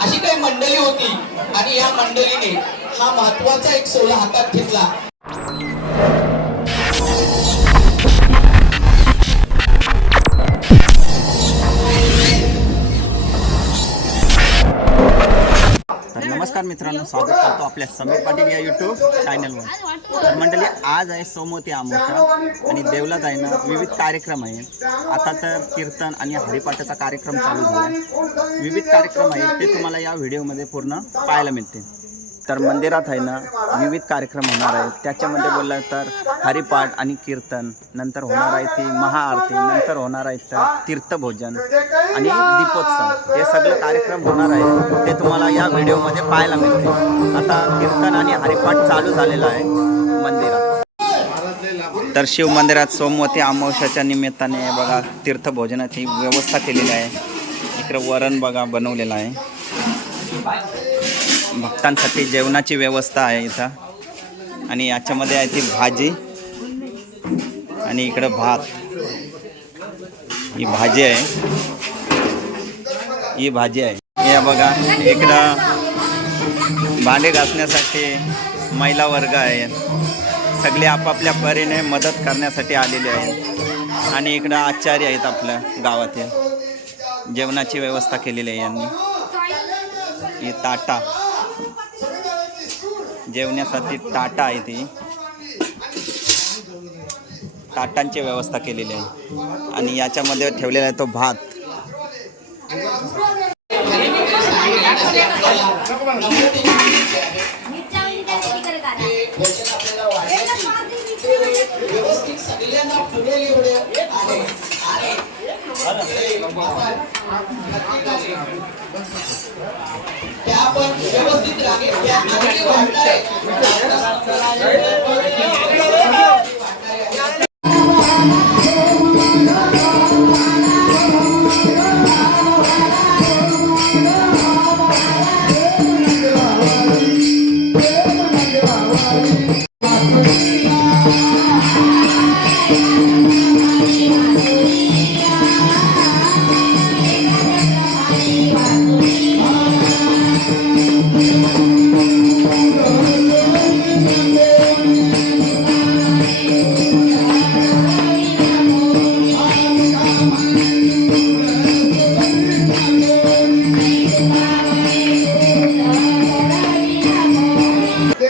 अशी काही मंडळी होती आणि या मंडळीने हा महत्त्वाचा एक सोहळा हातात घेतला. मित्रांनो स्वागत करतो आपल्या समीर पाटील या यूट्यूब चॅनलवर तर मंडळी आज आहे सोमवती आमोशा आणि देवलात आहे ना विविध कार्यक्रम आहे. आता तर कीर्तन आणि हरिपाठाचा कार्यक्रम चालू झाला विविध कार्यक्रम आहे ते तुम्हाला या व्हिडिओमध्ये पूर्ण पाहायला मिळते तर मंदिरात आहे ना विविध कार्यक्रम होणार आहेत. त्याच्यामध्ये बोललं तर हरिपाठ आणि कीर्तन नंतर होणार आहे ती महाआरती नंतर होणार आहे तर तीर्थभोजन आणि दीपोत्सव. हे सगळे कार्यक्रम होणार आहे ते तुम्हाला या व्हिडिओमध्ये पाहायला मिळते आता कीर्तन आणि हरिपाठ चालू झालेला आहे मंदिरात. तर शिव मंदिरात सोमवती अमावस्याच्या निमित्ताने बघा तीर्थभोजनाची व्यवस्था केलेली आहे. इकडं वरण बघा बनवलेलं आहे. भक्तांसाठी जेवणाची व्यवस्था आहे इथं. आणि याच्यामध्ये आहे ती भाजी. आणि इकडं भात. ही भाजी आहे. ही भाजी आहे. या बघा इकडं भांडे घासण्यासाठी महिला वर्ग आहे. सगळे आपापल्या परीने मदत करण्यासाठी आलेले आहेत. आणि इकडं आचार्य आहेत आपल्या गावातील. जेवणाची व्यवस्था केलेली आहे यांनी. ही ताटा. जेवण्यासाठी ताटा आहे ती. ताटांची व्यवस्था केलेली आहे. आणि याच्यामध्ये ठेवलेला आहे तो भात. व्यवस्थित सगळ्यांना पुढे एवढे आहे आणि त्या पण व्यवस्थित राहणे त्या आधी वाढणार. आहे देवाचं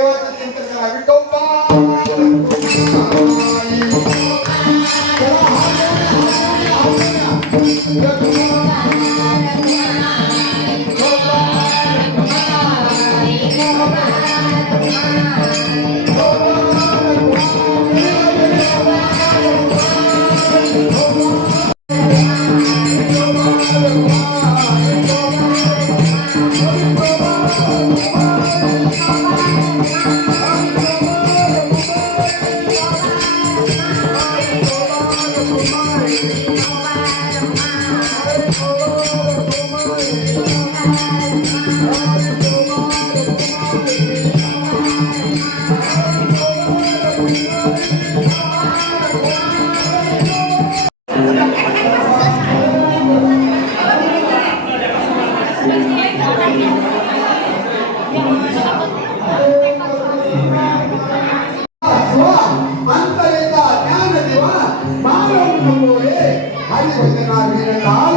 Ayo, kita kita kita kita kita Hari भजना काल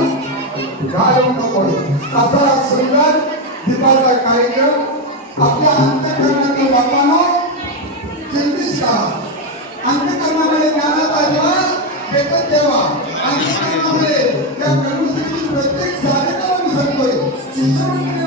गायव नकोरे असा सुंदर दीपाचा कार्यक्रम आपल्या अंतकरणातील बापानो चिंतित करा अंतकरणामध्ये ज्ञानाचा देवा भेटत देवा अंतकरणामध्ये त्या कर्मश्रीची प्रत्येक साधकाला मी सांगतोय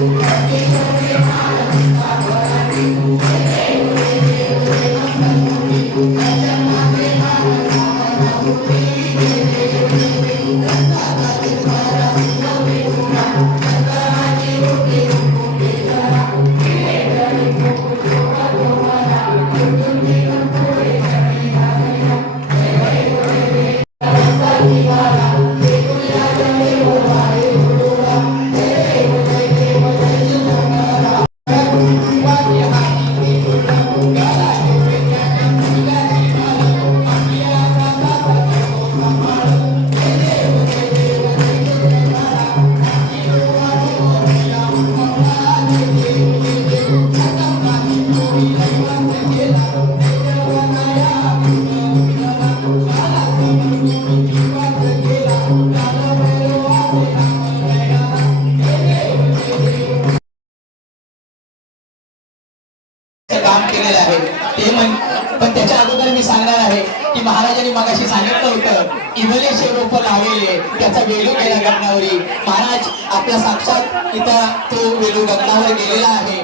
Thank you. काम केलेलं आहे. ते म्हण पण त्याच्या अगोदर मी सांगणार आहे की महाराजांनी मगाशी सांगितलं होतं इवले रोप लावलेले त्याचा वेलू गेला गगनावरी. महाराज आपल्या साक्षात इथं तो वेलू गगनावर गेलेला आहे.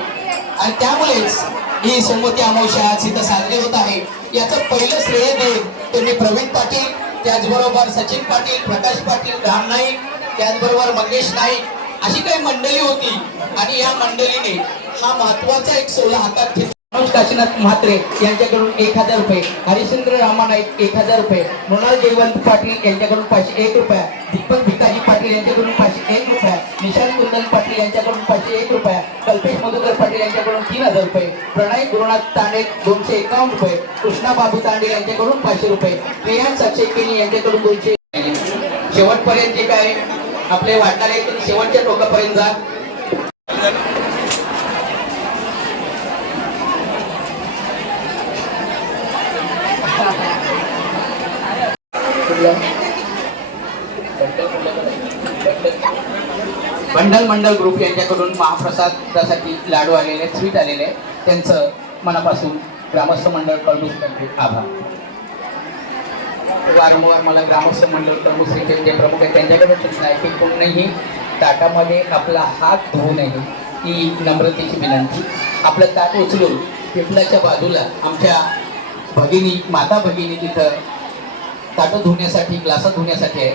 आणि त्यामुळेच ही सोमवती अमावश्या आज इथं साजरी होत आहे. याचं पहिलं श्रेय देत तुम्ही प्रवीण पाटील त्याचबरोबर सचिन पाटील प्रकाश पाटील राम नाईक त्याचबरोबर मंगेश नाईक अशी काही मंडळी होती. आणि या मंडळीने हा महत्त्वाचा एक सोला हातात घेतला. मनोज काशीनाथ म्हात्रे यांच्याकडून एक हजार रुपये हरिश्चंद्र रामा नाईक एक हजार रुपये मृणाल जयवंत पाटील यांच्याकडून पाचशे एक रुपया दीपक भिकाजी पाटील यांच्याकडून पाचशे एक रुपया निशांत कुंदन पाटील यांच्याकडून पाचशे एक रुपया कल्पेश मधुकर पाटील यांच्याकडून तीन हजार रुपये प्रणय गुरुनाथ तांडे दोनशे एकावन्न रुपये कृष्णा बाबू तांडे यांच्याकडून पाचशे रुपये प्रियांक साक्षे केनी यांच्याकडून दोनशे शेवटपर्यंत जे काय आपले वाटणारे शेवटच्या टोकापर्यंत जा. बंडल मंडल ग्रुप यांच्याकडून महाप्रसादासाठी लाडू आलेले स्वीट आलेले. त्यांचं मनापासून ग्रामस्थ मंडळकडून म्हणजे आभार. वारंवार मला ग्रामस्थ मंडळ कर्मश्रीचे जे प्रमुख आहेत त्यांच्याकडे सूचना आहे की कोणीही ताटामध्ये आपला हात धुवू नये ही नम्रतेची विनंती. आपलं ताट उचलून पिपलाच्या बाजूला आमच्या भगिनी माता भगिनी तिथं ताटं धुण्यासाठी ग्लासं धुण्यासाठी आहे.